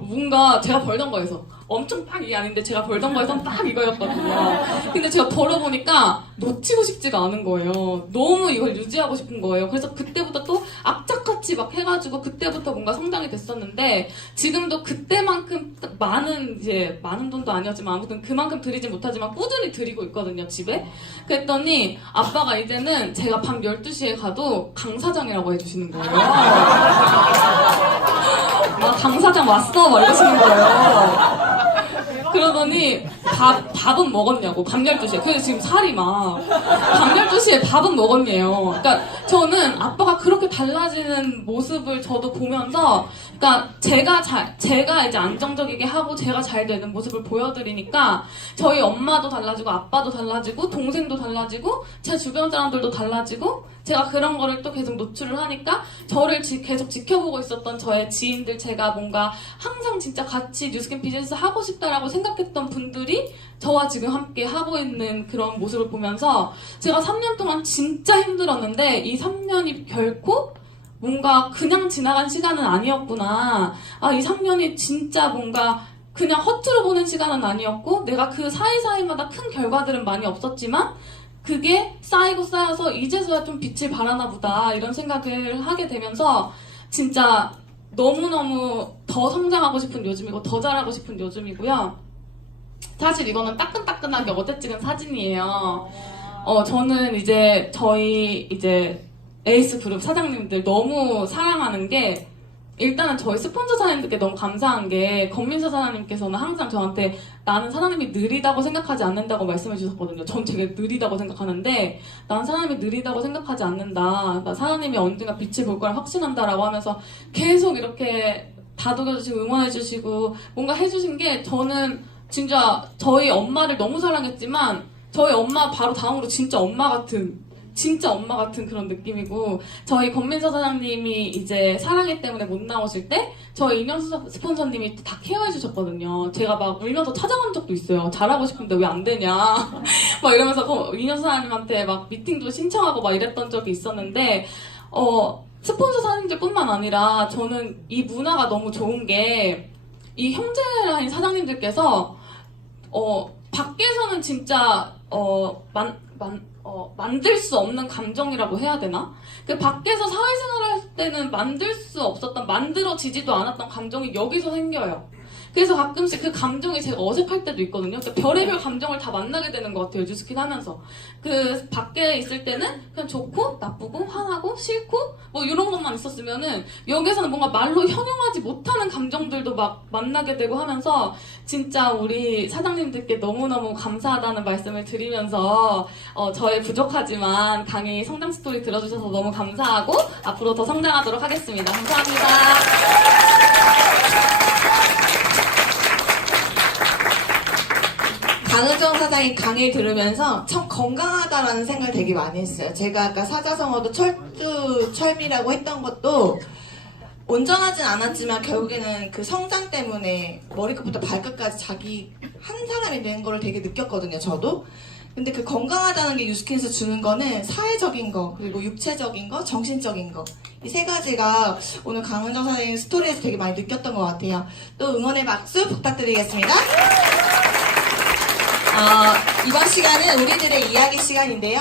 뭔가 제가 벌던 거에서 엄청 딱 이게 아닌데 제가 벌던 거에서 딱 이거였거든요. 근데 제가 벌어보니까 놓치고 싶지가 않은 거예요. 너무 이걸 유지하고 싶은 거예요. 그래서 그때부터 또 악착같이 막 해가지고 그때부터 뭔가 성장이 됐었는데 지금도 그때만큼 많은 돈도 아니었지만 아무튼 그만큼 드리지 못하지만 꾸준히 드리고 있거든요, 집에. 그랬더니 아빠가 이제는 제가 밤 12시에 가도 강사장이라고 해주시는 거예요. 강사장 왔어? 막 이러시는 거예요. 그러더니 밥은 먹었냐고 밤 12시에. 그래서 지금 살이 밤 12시에 밥은 먹었네요. 그러니까 저는 아빠가 그렇게 달라지는 모습을 저도 보면서 그러니까 제가 이제 안정적이게 하고 제가 잘 되는 모습을 보여드리니까 저희 엄마도 달라지고 아빠도 달라지고 동생도 달라지고 제 주변 사람들도 달라지고 제가 그런 거를 또 계속 노출을 하니까 저를 계속 지켜보고 있었던 저의 지인들 제가 뭔가 항상 진짜 같이 뉴스캠 비즈니스 하고 싶다라고 생각했던 분들이 저와 지금 함께 하고 있는 그런 모습을 보면서 제가 3년 동안 진짜 힘들었는데 이 3년이 결코 뭔가 그냥 지나간 시간은 아니었구나. 이 3년이 진짜 뭔가 그냥 허투루 보낸 시간은 아니었고 내가 그 사이사이마다 큰 결과들은 많이 없었지만 그게 쌓이고 쌓여서 이제서야 좀 빛을 발하나 보다 이런 생각을 하게 되면서 진짜 너무너무 더 성장하고 싶은 요즘이고 더 잘하고 싶은 요즘이고요. 사실 이거는 따끈따끈하게 어제 찍은 사진이에요. 저는 저희 에이스 그룹 사장님들 너무 사랑하는 게 일단은 저희 스폰서 사장님들께 너무 감사한 게 건민서 사장님께서는 항상 저한테 나는 사장님이 느리다고 생각하지 않는다고 말씀해 주셨거든요. 전 되게 느리다고 생각하는데 난 사장님이 느리다고 생각하지 않는다. 나 사장님이 언젠가 빛을 볼 걸 확신한다라고 하면서 계속 이렇게 다독여주시고 응원해주시고 뭔가 해주신 게 저는 진짜 저희 엄마를 너무 사랑했지만 저희 엄마 바로 다음으로 진짜 엄마 같은 그런 느낌이고 저희 권민서 사장님이 이제 사랑해 때문에 못 나오실 때 저희 인형 스폰서님이 다 케어해 주셨거든요. 제가 막 울면서 찾아간 적도 있어요. 잘하고 싶은데 왜 안 되냐 막 이러면서 인형 사장님한테 막 미팅도 신청하고 막 이랬던 적이 있었는데 스폰서 사장님들뿐만 아니라 저는 이 문화가 너무 좋은 게 이 형제라인 사장님들께서 밖에서는 진짜 만들 수 없는 감정이라고 해야 되나? 그 밖에서 사회생활을 할 때는 만들 수 없었던, 만들어지지도 않았던 감정이 여기서 생겨요. 그래서 가끔씩 그 감정이 제가 어색할 때도 있거든요. 그러니까 별의별 감정을 다 만나게 되는 것 같아요. 뉴스킨 하면서. 그 밖에 있을 때는 그냥 좋고, 나쁘고, 화나고, 싫고, 뭐 이런 것만 있었으면은 여기서는 뭔가 말로 형용하지 못하는 감정들도 막 만나게 되고 하면서 진짜 우리 사장님들께 너무너무 감사하다는 말씀을 드리면서 저의 부족하지만 강의 성장 스토리 들어주셔서 너무 감사하고 앞으로 더 성장하도록 하겠습니다. 감사합니다. 강은정 사장이 강의 들으면서 참 건강하다라는 생각을 되게 많이 했어요. 제가 아까 사자성어도 철미라고 했던 것도 온전하진 않았지만 결국에는 그 성장 때문에 머리끝부터 발끝까지 자기 한 사람이 된 거를 되게 느꼈거든요, 저도. 근데 그 건강하다는 게 유스킨에서 주는 거는 사회적인 거, 그리고 육체적인 거, 정신적인 거. 이 세 가지가 오늘 강은정 사장님 스토리에서 되게 많이 느꼈던 것 같아요. 또 응원의 박수 부탁드리겠습니다. 이번 시간은 우리들의 이야기 시간인데요.